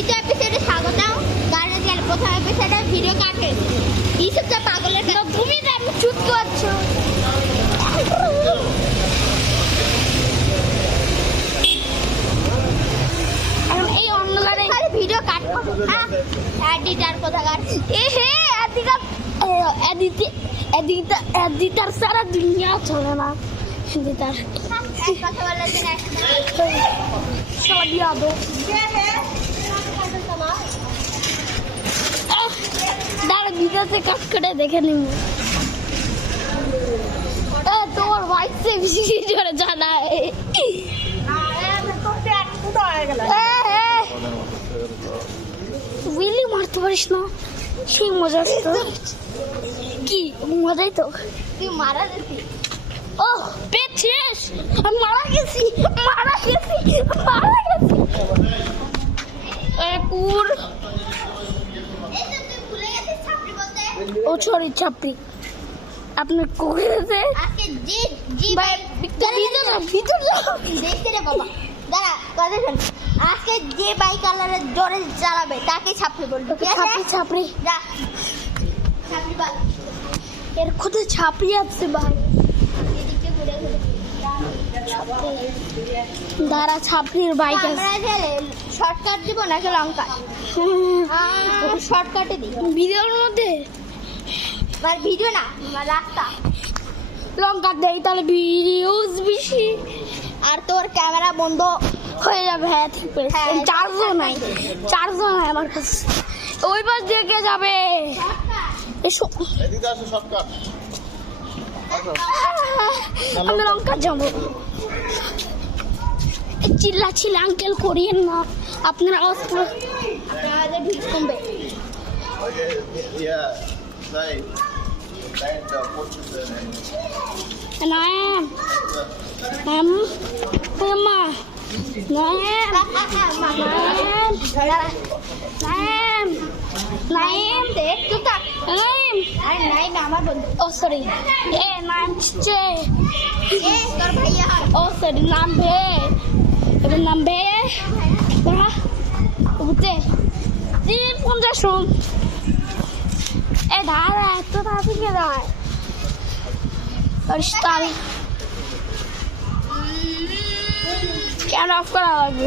দ্বিতীয় এপিসোডে স্বাগতম। গার্ডেন চ্যানেল প্রথম এপিসোডে ভিডিও কাটে ইসবটা পাগলের কাছে তুমি না আমি চুপ করছো। এখন এই অন্ধকারে খালি ভিডিও কাট করো। হ্যাঁ এডিটর কোথাকার এ হে এডিটর সারা দুনিয়া চলে না শুধু তার কথা বলার জন্য সরিয়া দো দাঁড়া ভিডিওতে কাট করে দেখে নিব। তোমার ভাইস সে বেশি জোরে জানা উইলি মারতে পারিস না সেই মজা তো কি মজাই তো তুই মারা যেতি। ও পেট শেষ আমি মারা গেছি পুর ও সরি ছাপড়ি আপনার কোকেছে আজকে জি জি ভাই ভিতর যাও দেখতে রে বাবা দাঁড়া কথা শোন। আজকে যে বাইক কালারের জোরে চালাবে তাকে ছাপড়ি বলবো। ছাপড়ি যা ছাপড়ি বল এর কোথায় ছাপড়ি আছে ভাই এদিকে ঘুরে ঘুরে দাঁড়া ছাপড়ির বাইক আছে। শর্টকাট দিব নাকি লং কাট? শর্টকাটে দিই ভিডিওর মধ্যে ভিডিও না রাস্তা লং কাট দেই তাহলে ভিউজ বেশি আর তোর ক্যামেরা বন্ধ হয়ে যাবে। হ্যাঁ ঠিক আছে চার্জও নাই আমার কাছে। ওই পাশ দিয়ে কে যাবে? আমি লং কাট যাবো। চিল্লা আঙ্কেল করিয়েন না আপনার আওয়াজ ভিউজ কমবে। আমার বন্ধু ও সরি নাম ও সরি নাম ভে উঠতে 50 এ ধারা এত তাড়াতাড়ি যায় কেন অফ করা লাগবে?